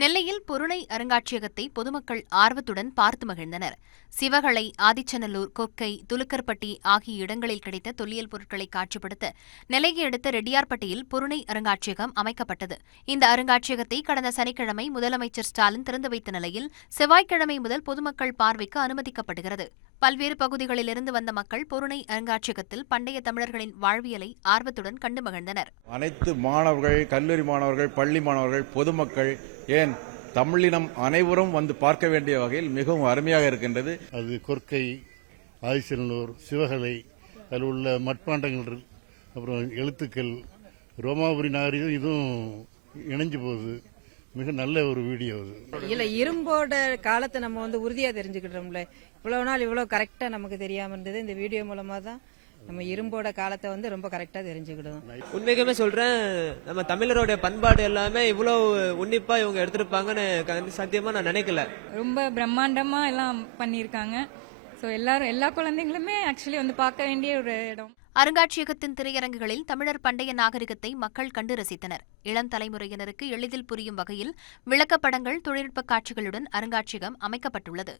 நெல்லையில் பொருணை அருங்காட்சியகத்தை பொதுமக்கள் ஆர்வத்துடன் பார்த்து மகிழ்ந்தனர். சிவகளை, ஆதிச்சநல்லூர், கொக்கை, துலுக்கர்பட்டி ஆகிய இடங்களில் கிடைத்த தொல்லியல் பொருட்களை காட்சிப்படுத்த நெல்லையை அடுத்த ரெட்டியார்பட்டியில் பொருணை அருங்காட்சியகம் அமைக்கப்பட்டது. இந்த அருங்காட்சியகத்தை கடந்த சனிக்கிழமை முதலமைச்சர் ஸ்டாலின் திறந்து வைத்த நிலையில் செவ்வாய்க்கிழமை முதல் பொதுமக்கள் பார்வைக்கு அனுமதிக்கப்படுகிறது. பல்வேறு பகுதிகளிலிருந்து வந்த மக்கள் பொருணை அருங்காட்சியகத்தில் பண்டைய தமிழர்களின் வாழ்வியலை ஆர்வத்துடன் கண்டு மகிழ்ந்தனர். அனைத்து மாணவர்கள், கல்லூரி மாணவர்கள், பள்ளி மாணவர்கள், பொதுமக்கள், ஏன் தமிழினம் அனைவரும் வந்து பார்க்க வேண்டிய வகையில் மிகவும் அருமையாக இருக்கின்றது. அது கொற்கை, ஆதிச்சநல்லூர், சிவகலை, அதில் உள்ள மட்பாண்டங்கள், அப்புறம் எழுத்துக்கள், ரோமாபுரி நாகரிகம் இதுவும் இணைஞ்சு போகுது. மிக நல்ல ஒரு வீடியோ அது. இல்ல, இரும்போட காலத்தை நம்ம உறுதியா தெரிஞ்சுக்கிட்டோம்ல. இவ்வளவு நாள் இவ்வளவு கரெக்டா நமக்கு தெரியாம இருந்தது. இந்த வீடியோ மூலமா தான் நம்ம இரும்போட காலத்தை ரொம்ப கரெக்டா தெரிஞ்சுக்கிட்டோம். உண்மைக்குமே சொல்றேன், நம்ம தமிழரோட பண்பாடு எல்லாமே இவ்வளவு உன்னிப்பா இவங்க எடுத்திருப்பாங்கன்னு சத்தியமா நான் நினைக்கல. ரொம்ப பிரம்மாண்டமா எல்லாம் பண்ணிருக்காங்க. எல்லா குழந்தைங்களுமே ஆக்சுவலி பார்க்க வேண்டிய ஒரு இடம். அருங்காட்சியகத்தின் திரையரங்குகளில் தமிழர் பண்டைய நாகரிகத்தை மக்கள் கண்டு ரசித்தனர். இளம் தலைமுறையினருக்கு எளிதில் புரியும் வகையில் விளக்கப்படங்கள், தொழில்நுட்ப காட்சிகளுடன் அருங்காட்சியகம் அமைக்கப்பட்டுள்ளது.